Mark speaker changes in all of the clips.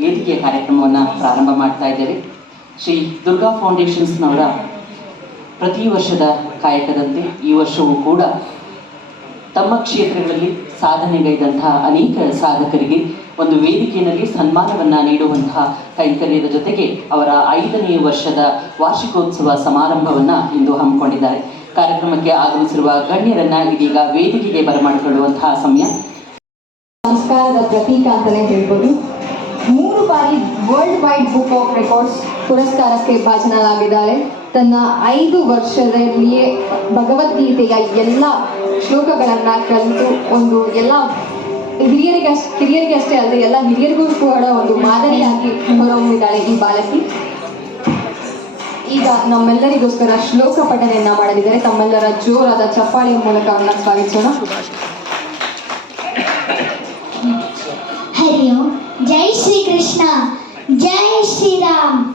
Speaker 1: ವೇದಿಕೆಯ ಕಾರ್ಯಕ್ರಮವನ್ನು ಪ್ರಾರಂಭ ಮಾಡ್ತಾ ಇದ್ದೇವೆ. ಶ್ರೀ ದುರ್ಗಾ ಫೌಂಡೇಶನ್ಸ್ನವರ ಪ್ರತಿ ವರ್ಷದ ಕಾಯಕದಂತೆ ಈ ವರ್ಷವೂ ಕೂಡ ತಮ್ಮ ಕ್ಷೇತ್ರಗಳಲ್ಲಿ ಸಾಧನೆಗೈದಂತಹ ಅನೇಕ ಸಾಧಕರಿಗೆ ಒಂದು ವೇದಿಕೆಯಲ್ಲಿ ಸನ್ಮಾನವನ್ನು ನೀಡುವಂತಹ ಕೈಂಕರ್ಯದ ಜೊತೆಗೆ ಅವರ ಐದನೇ ವರ್ಷದ ವಾರ್ಷಿಕೋತ್ಸವ ಸಮಾರಂಭವನ್ನು ಇಂದು ಹಮ್ಮಿಕೊಂಡಿದ್ದಾರೆ. ಕಾರ್ಯಕ್ರಮಕ್ಕೆ ಆಗಮಿಸಿರುವ ಗಣ್ಯರನ್ನ ಇದೀಗ ವೇದಿಕೆಗೆ ಬರಮಾಡಿಕೊಳ್ಳುವಂತಹ ಸಮಯ.
Speaker 2: ಸಂಸ್ಕಾರದ ಪ್ರತೀಕ ಅಂತಲೇ ಹೇಳ್ಬೋದು. ಬಾರಿ world wide book of records ಪುರಸ್ಕಾರಕ್ಕೆ ಭಾಜನರಾಗಿದ್ದಾರೆ. ತನ್ನ ಐದು ವರ್ಷದಲ್ಲಿಯೇ ಭಗವದ್ಗೀತೆಯ ಎಲ್ಲ ಶ್ಲೋಕಗಳನ್ನು ಕಲಿತು ಒಂದು ಎಲ್ಲ ಹಿರಿಯರಿಗೆ ಅಷ್ಟು, ಕಿರಿಯರಿಗೆ ಅಷ್ಟೇ ಅಲ್ಲದೆ ಎಲ್ಲ ಹಿರಿಯರಿಗೂ ಕೂಡ ಒಂದು ಮಾದರಿಯಾಗಿ ಹೊರಹೊಮ್ಮಿದ್ದಾಳೆ ಈ ಬಾಲಕಿ. ಈಗ ನಮ್ಮೆಲ್ಲರಿಗೋಸ್ಕರ ಶ್ಲೋಕ ಪಠನೆಯನ್ನ ಮಾಡಲಿದ್ದಾರೆ ತಮ್ಮೆಲ್ಲರ ಜೋರಾದ ಚಪ್ಪಾಳಿಯ ಮೂಲಕ ಅವನ್ನ ಸ್ವಾಗತಿಸೋಣ.
Speaker 3: हरि ओम जय श्री कृष्णा। जय श्री राम।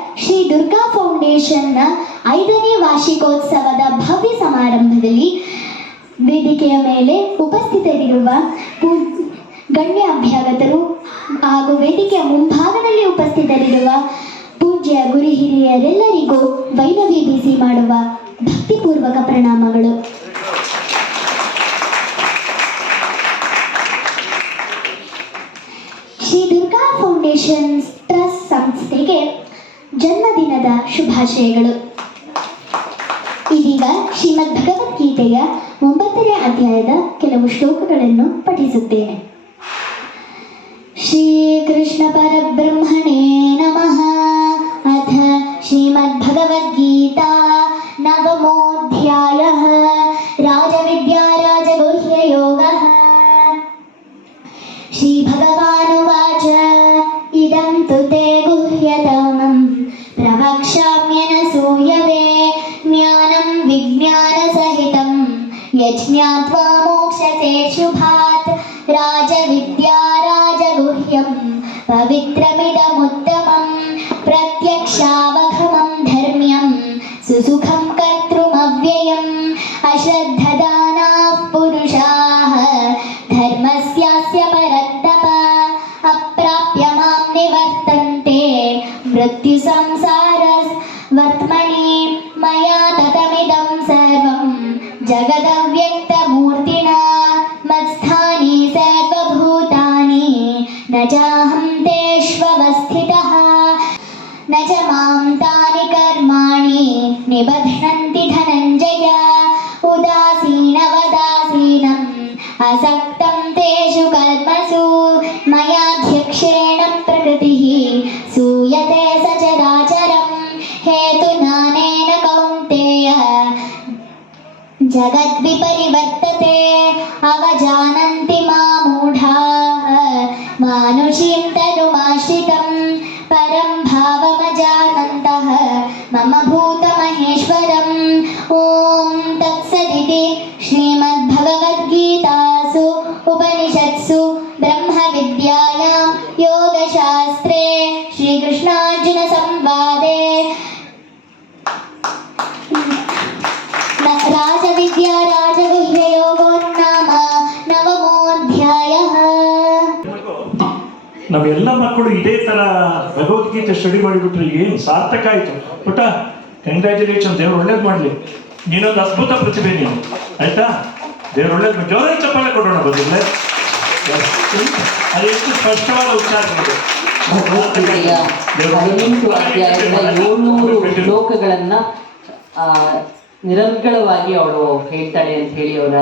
Speaker 3: ಶ್ರೀ ದುರ್ಗಾ ಫೌಂಡೇಶನ್ನ ಐದನೇ ವಾರ್ಷಿಕೋತ್ಸವದ ಭವ್ಯ ಸಮಾರಂಭದಲ್ಲಿ ವೇದಿಕೆಯ ಮೇಲೆ ಉಪಸ್ಥಿತರಿರುವ ಗಣ್ಯ ಅಭ್ಯಾಗತರು ಹಾಗೂ ವೇದಿಕೆಯ ಮುಂಭಾಗದಲ್ಲಿ ಉಪಸ್ಥಿತರಿರುವ ಪೂಜ್ಯ ಗುರು ಹಿರಿಯರೆಲ್ಲರಿಗೂ ವೈಭವಿ ಬಿಸಿ ಮಾಡುವ ಭಕ್ತಿಪೂರ್ವಕ ಪ್ರಣಾಮಗಳು. ವಿಷಯಗಳು. ಇದೀಗ ಶ್ರೀಮದ್ ಭಗವದ್ಗೀತೆಯ ಒಂಬತ್ತನೇ ಅಧ್ಯಾಯದ ಕೆಲವು ಶ್ಲೋಕಗಳನ್ನು ಪಠಿಸುತ್ತೇನೆ. ಶ್ರೀಕೃಷ್ಣ ಪರಬ್ರಹ್ಮಣೇ ನಮಃ. ಅಥ ಶ್ರೀಮದ್ ಭಗವದ್ಗೀತಾ ನವಮೋಧ್ಯಾಯ. ರಾಜವಿದ್ಯಾ ರಾಜಗುಹ್ಯ ಯೋಗ ಶ್ರೀ ಭಗವಾನುವಾಚ ಇದಂ ತುತೆ పవిత్రం పవిత్రమిదముత్తమం ప్రత్యక్షావగమం ధర్మ్యం సుసుఖం కర్తృమవ్యయం అశ్రద్ధదానా పురుషా ధర్మస్యాస్య పరత్తప అప్రాప్య మాం నివర్తంతే మృత్యు సంసార వర్త్మని మయా తతమిదం సర్వం జగదవ్యక్తమూ न चाहं तेष्वस्थितः न च माँ तानि कर्माणि निबध्नन्ति धनञ्जय। उदासीनवदासीनम् असक्तं तेषु कर्मसु। मयाध्यक्षेण प्रकृतिः सूयते सचराचरं हेतुनानेन कौन्तेय जगद्विपरिवर्तते। अवजानन्ति मामूढाः മാനുഷിം തനുമാശ്രിതം പരം
Speaker 4: ನಾವೆಲ್ಲ ಮಕ್ಕಳು ಇದೇ ತರ ಭಗವದ್ಗೀತೆ ಸ್ಟಡಿ ಮಾಡಿಬಿಟ್ರೆ ಏನು ಸಾರ್ಥಕ ಆಯ್ತು. ಪುಟ ಕಂಗ್ರ್ಯಾಚುಲೇಷನ್ ದೇವ್ರು ಒಳ್ಳೇದು ಮಾಡಲಿ. ನೀನೊಂದು ಅದ್ಭುತ ಪ್ರತಿಭೆ ನೀನು. ಆಯ್ತಾ? ದೇವ್ರು ಒಳ್ಳೇದು ಜೋರ ಚಪ್ಪಾಳೆ ಕೊಡೋಣ ಬಂದಿಲ್ಲ ಅದೆಷ್ಟು ಸ್ಪಷ್ಟವಾದ
Speaker 1: ಉಚ್ಚಾರ ಹದಿನೆಂಟು ಅಧ್ಯಾಯದ ಏಳ್ನೂರು ಶ್ಲೋಕಗಳನ್ನ ಆ, ನಿರರ್ಗಳವಾಗಿ ಅವಳು ಹೇಳ್ತಾಳೆ ಅಂತ ಹೇಳಿ ಅವರ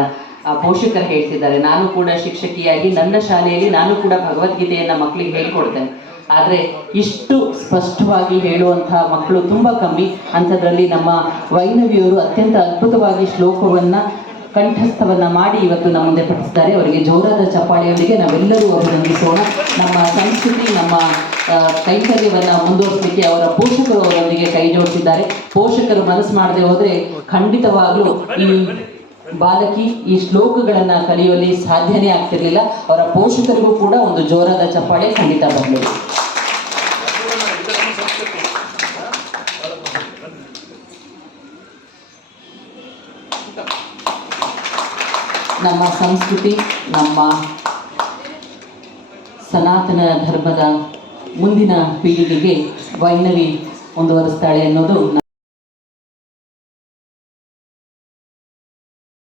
Speaker 1: ಪೋಷಕರು ಹೇಳ್ತಿದ್ದಾರೆ, ನಾನು ಕೂಡ ಶಿಕ್ಷಕಿಯಾಗಿ ನನ್ನ ಶಾಲೆಯಲ್ಲಿ ನಾನು ಕೂಡ ಭಗವದ್ಗೀತೆಯನ್ನ ಮಕ್ಕಳಿಗೆ ಹೇಳ್ಕೊಡ್ತೇನೆ. ಆದರೆ ಇಷ್ಟು ಸ್ಪಷ್ಟವಾಗಿ ಹೇಳುವಂತಹ ಮಕ್ಕಳು ತುಂಬ ಕಮ್ಮಿ. ಅಂಥದ್ರಲ್ಲಿ ನಮ್ಮ ವೈನವಿಯವರು ಅತ್ಯಂತ ಅದ್ಭುತವಾಗಿ ಶ್ಲೋಕವನ್ನ, ಕಂಠಸ್ಥವನ್ನು ಮಾಡಿ ಇವತ್ತು ನಮ್ಮ ಮುಂದೆ ಪಠಿಸ್ತಾರೆ. ಅವರಿಗೆ ಜೋರಾದ ಚಪ್ಪಾಳೆಯೊಂದಿಗೆ ನಾವೆಲ್ಲರೂ ಅಭಿನಂದಿಸೋಣ. ನಮ್ಮ ಸಂಸ್ಕೃತಿ, ನಮ್ಮ ಕೈಂಕರ್ಯವನ್ನ ಮುಂದುವರಿಸಲಿಕ್ಕೆ ಅವರ ಪೋಷಕರು ಅವರೊಂದಿಗೆ ಕೈ ಜೋಡಿಸಿದ್ದಾರೆ. ಪೋಷಕರು ಮನಸ್ಸು ಮಾಡದೆ ಹೋದರೆ ಖಂಡಿತವಾಗಲೂ ಈ ಬಾಲಕಿ ಈ ಶ್ಲೋಕಗಳನ್ನ ಕಲಿಯುವಲ್ಲಿ ಸಾಧ್ಯನೇ ಆಗ್ತಿರ್ಲಿಲ್ಲ. ಅವರ ಪೋಷಕರಿಗೂ ಕೂಡ ಒಂದು ಜೋರಾದ ಚಪ್ಪಾಳೆ ಖಂಡಿತ ಬರಲಿ ನಮ್ಮ ಸಂಸ್ಕೃತಿ, ನಮ್ಮ ಸನಾತನ ಧರ್ಮದ ಮುಂದಿನ ಪೀಳಿಗೆಗೆ ವೈನವಿ ಮುಂದುವರಿಸ್ತಾಳೆ ಅನ್ನೋದು